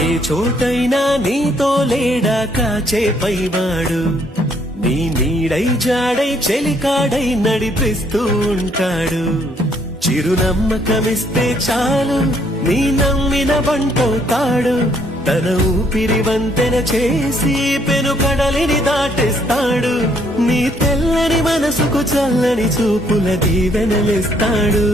ఏ చోటైనా నీతో లేడా కాచే పైవాడు, నీ నీడై జాడై చెలికాడై నడిపిస్తూ ఉంటాడు. చిరునమ్మకమిస్తే చాలు నీ నమ్మిన బంటవుతాడు. తన ఊపిరి వంతెన చేసి పెను కడలిని దాటిస్తాడు. నీ తెల్లని మనసుకు చల్లని చూపుల దీవెనలిస్తాడు.